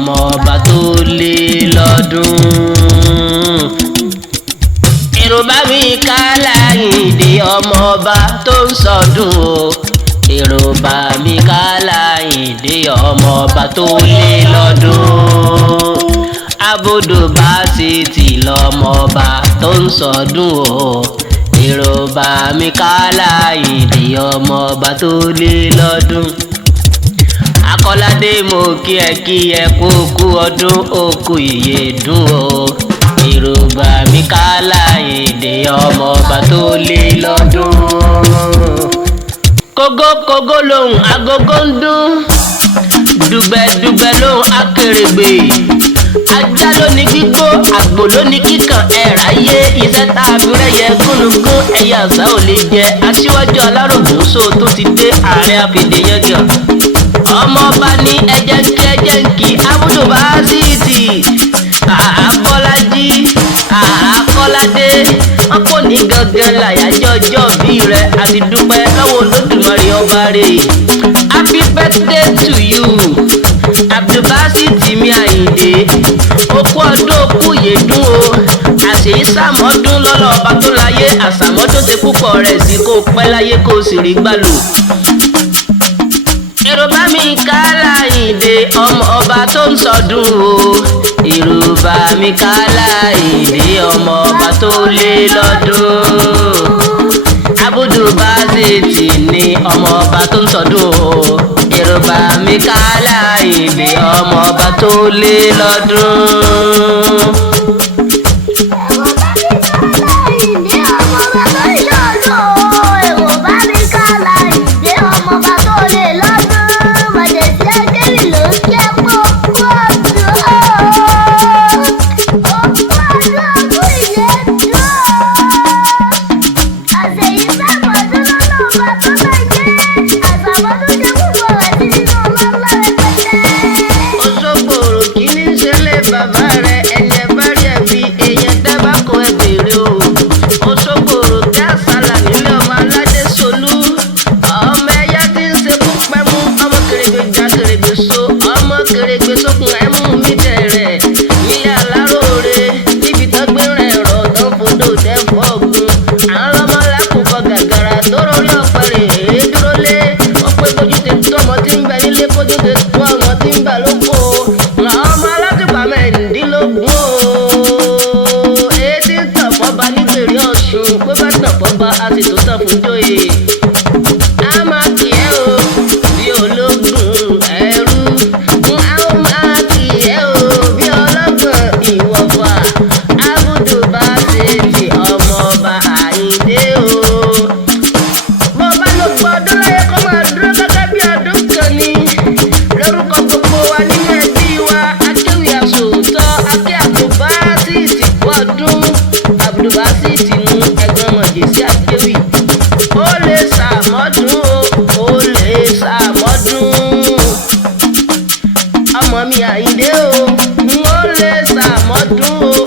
ọmọ ọba tó lé lọ́dún. èrò bá mi ká Láyìndé ọmọ ọba tó ń sọdún o. èrò bá mi ká Láyìndé ọmọ ọba tó lé lọ́dún. Abudu Basiti lọmọ ọba tó ń sọdún o. èrò bá mi ká Láyìndé ọmọ ọba tó lé lọ́dún. Akọ́ládé mo kí ẹ kú ọdún òkú ìyèdún o. èrò bá mi ká Láyìndé ọmọ ọba tó lé lọ́dún. kógókógó lòun agogo ń dún. dùgbẹ̀dùgbẹ̀ lòun akèrègbè. ajá ló ní gbígbó àgbò ló ní kíkàn ẹ̀ráyé iṣẹ́ tá a fi rẹ́yẹ gúnugún ẹ̀yà àṣà ò lè jẹ. aṣíwájú alárògùn sóò tó ti dé ààrẹ àfìdíyàngàn. ọmọ ọba ní ẹjẹ́ ń kí Abudu Basiti. Bọ́lájí Kọ́ládé wọn kò ní gangan láyájọ́ ọjọ́ bí rẹ̀ àti dúpẹ́ lọ́wọ́ Olódùmarè ọba rẹ̀. Happy birthday to you Abudu Basiti mi Àyìndé. okú ọdún okú yèdún o. àṣèyí sàmọ́dún lọ́lọ́ ọba tó láyé àsàmọ́dún ṣe púpọ̀ rẹ̀ sí kó pẹ́ láyé kó sì rí gbàlù. èrò bá mi ká Láyìndé ọmọ ọba tó ń sọdún o. èrò bá mi ká Láyìndé ọmọ ọba tó lé lọ́dún. Abudu Basiti ní ọmọ ọba tó ń sọdún o. èrò bá mi ká Láyìndé ọmọ ọba tó lé lọ́dún. Àyìndé o, n ó lè ṣàmọ́dún o.